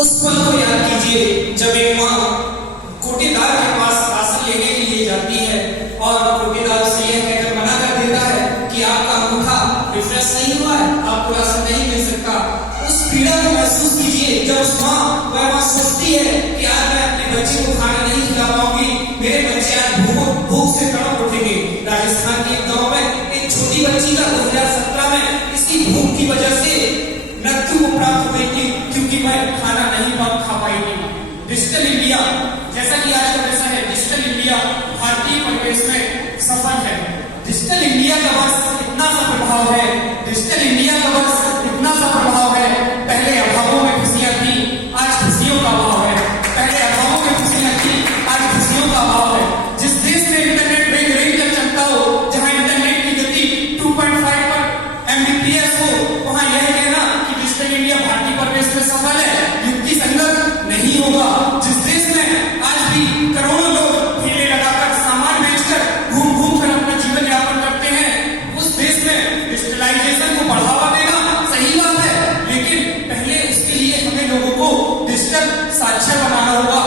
उस पल को याद कीजिए जब एक माँ कोटेदार के पास राशन लेने के लिए जाती है और कोटेदार से यह कहकर मना कर देता है कि आपका अंगूठा रिफ्रेश नहीं हुआ है, आपको राशन नहीं मिल सकता। उस पीड़ा को महसूस कीजिए जब उस वह माँ सोचती है कि आज मैं अपने बच्चे को खाना नहीं खिला पाऊंगी, मेरे बच्चे आज भूख से तड़प उठेंगे। राजस्थान के एक गाँव में एक छोटी बच्ची का 2017 में इसकी भूख की वजह से मृत्यु को प्राप्त हुई थी क्योंकि वह खाना नहीं खा पाई थी। डिजिटल इंडिया, जैसा कि आज का विषय है, डिजिटल इंडिया भारतीय परिवेश में सफल है। डिजिटल इंडिया का बस इतना सा प्रभाव है, डिजिटल इंडिया का बस इतना सा प्रभाव है, पहले अभावों में खुशियां थी, आज खुशियों का अभाव है। पहले अभावों में खुशियां थी, आज खुशियों का अभाव है। जिस देश में इंटरनेट रेंज तक चलता हो, जहां इंटरनेट की गति 2.5 पर Mbps हो, वहां यह कहना कि डिजिटल इंडिया भारतीय परिवेश में सफल है युक्ति संगत नहीं होगा। जिस देश में आज भी करोड़ों लोग ठेले लगाकर सामान बेचकर घूम घूम कर अपना जीवन यापन करते हैं, उस देश में डिजिटलाइजेशन को बढ़ावा देना सही बात है, लेकिन पहले उसके लिए हमें लोगों को डिजिटल साक्षर बनाना होगा।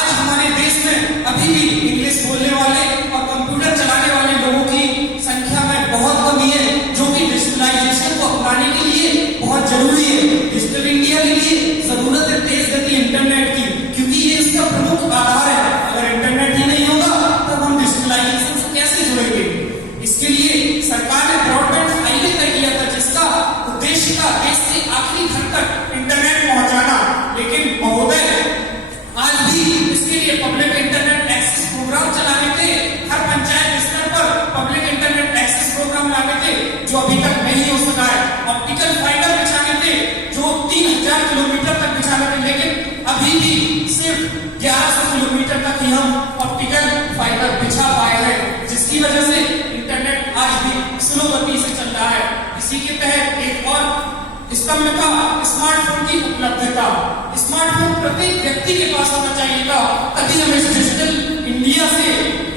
आज हमारे देश में अभी भी इंग्लिश बोलने वाले और कंप्यूटर चलाने वाले लोगों की संख्या में बहुत कमी है, जो कि डिजिटलाइजेशन को अपनाने के लिए बहुत जरूरी है। डिजिटल इंडिया के लिए जरूरत है तेज गति इंटरनेट की, क्योंकि ये इसका प्रमुख आधार है। अगर इंटरनेट ही नहीं होगा तब हम डिजिटलाइजेशन से कैसे जुड़ेंगे? इसके लिए सरकार ने ब्रॉडबैंड हाईवे तय किया था, जिसका उद्देश्य था देश के आखिरी घर तक इंटरनेट पहुंचाना। लेकिन महोदय, आज भी इसके लिए पब्लिक इंटरनेट एक्सेस प्रोग्राम चलाने थे, हर पंचायत स्तर पर पब्लिक इंटरनेट एक्सेस प्रोग्राम लाने थे, जो अभी तक नहीं हो सका है। ऑप्टिकल फाइबर बिछाने थे, जो 3000 किलोमीटर तक बिछाने थे, लेकिन अभी भी सिर्फ 1100 किलोमीटर तक ही हम ऑप्टिकल फाइबर बिछा पाए हैं, जिसकी वजह से इंटरनेट आज भी स्लो गति से चल रहा है। इसी के तहत एक और स्तंभ का स्मार्टफोन की उपलब्धता। स्मार्टफोन प्रत्येक व्यक्ति के पास होना चाहिए था, तभी हम इस डिजिटल इंडिया से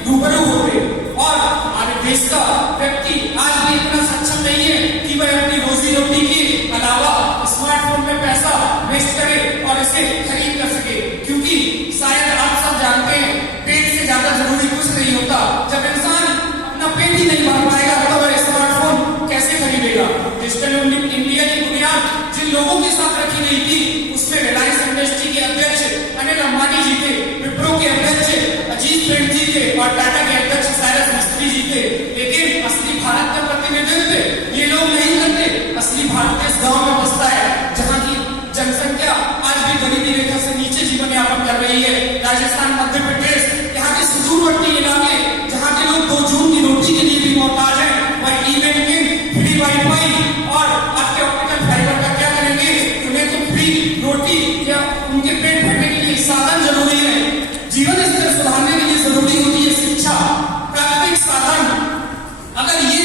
रूबरू होते। और हमारे देश का व्यक्ति आज भी इतना सक्षम नहीं है कि वह अपनी रोजी रोटी के अलावा स्मार्टफोन में पैसा वेस्ट करे और इसे खरीद कर सके, क्योंकि शायद आप सब जानते हैं पेट से ज्यादा जरूरी कुछ नहीं होता। जब इंसान अपना पेट ही नहीं भर पाएगा तो वह स्मार्टफोन कैसे खरीदेगा? डिजिटल इंडिया की बुनियाद जिन लोगों के साथ रखी गई थी, उसमें रिलायंस इंडस्ट्री के अध्यक्ष अनिल अंबानी जी थे, विप्रो के अध्यक्ष अजीत प्रेम जी थे और टाटा के अध्यक्ष साइरस मिस्त्री जी थे। लेकिन असली भारत का प्रतिनिधित्व ये लोग नहीं करते। असली भारत इस गांव में बसता है, जहां की जनसंख्या आज भी गरीबी रेखा से नीचे जीवन यापन कर रही है। राजस्थान, मध्य प्रदेश, यहाँ के सुदूरवर्ती इलाके, जहाँ के लोग 2 जून की रोटी के लिए भी मोहताज है, वह ई बैंकिंग, फ्री वाईफाई और आपके ऑप्टिकल फाइबर का क्या करेंगे? उन्हें तो फ्री रोटी या उनके पेट भरने के लिए साधन जरूरी है। जीवन स्तर सुधारने के लिए जरूरी होती है शिक्षा, प्राथमिक साधन। अगर ये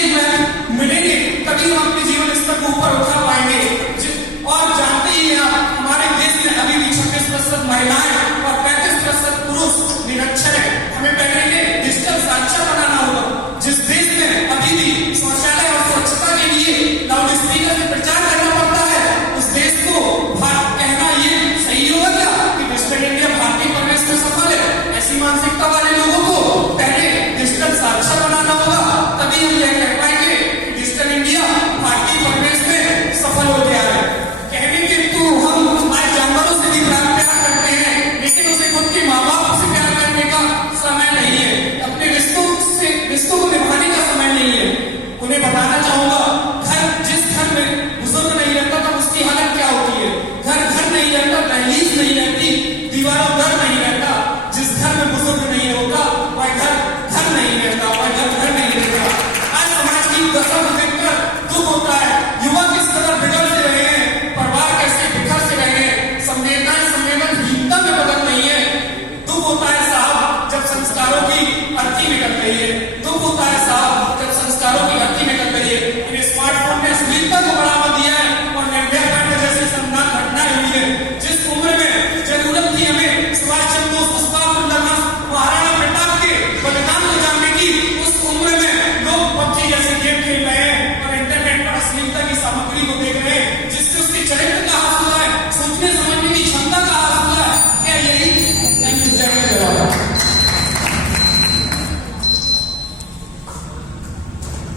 मिलेंगे तभी हम अपने जीवन स्तर को ऊपर उठा पाएंगे। और जानते ही हैं आप, हमारे देश में अभी भी 26% महिलाएं और 35% पुरुष निरक्षर है। हमें पहले डिजिटल साक्षर बनाना होगा। जिस देश में अभी भी शौचालय और स्वच्छता के लिए लाउड स्पीकर से प्रचार करना पड़ता है, उस देश को कहना ये सही होगा क्या कि डिजिटल इंडिया भारतीय परिवेश में सफल है? ऐसी मानसिकता वाले लोगों को पहले डिजिटल साक्षर बनाना होगा, तभी हम यह कह पाएंगे कि डिजिटल इंडिया भारतीय परिवेश में सफल हो गया है। कहने के तो हम आज जानवरों से भी प्यार करते हैं, लेकिन उसे खुद के माँ बाप से प्यार करने का समय नहीं है, अपने रिश्तों को निभाने का समय नहीं है। उन्हें बताना चाहूंगा, जिस घर में बुजुर्ग नहीं रहता तब उसकी हालत क्या होती है। घर नहीं रहता, दहलीज नहीं रहती, दीवारों घर नहीं रहता,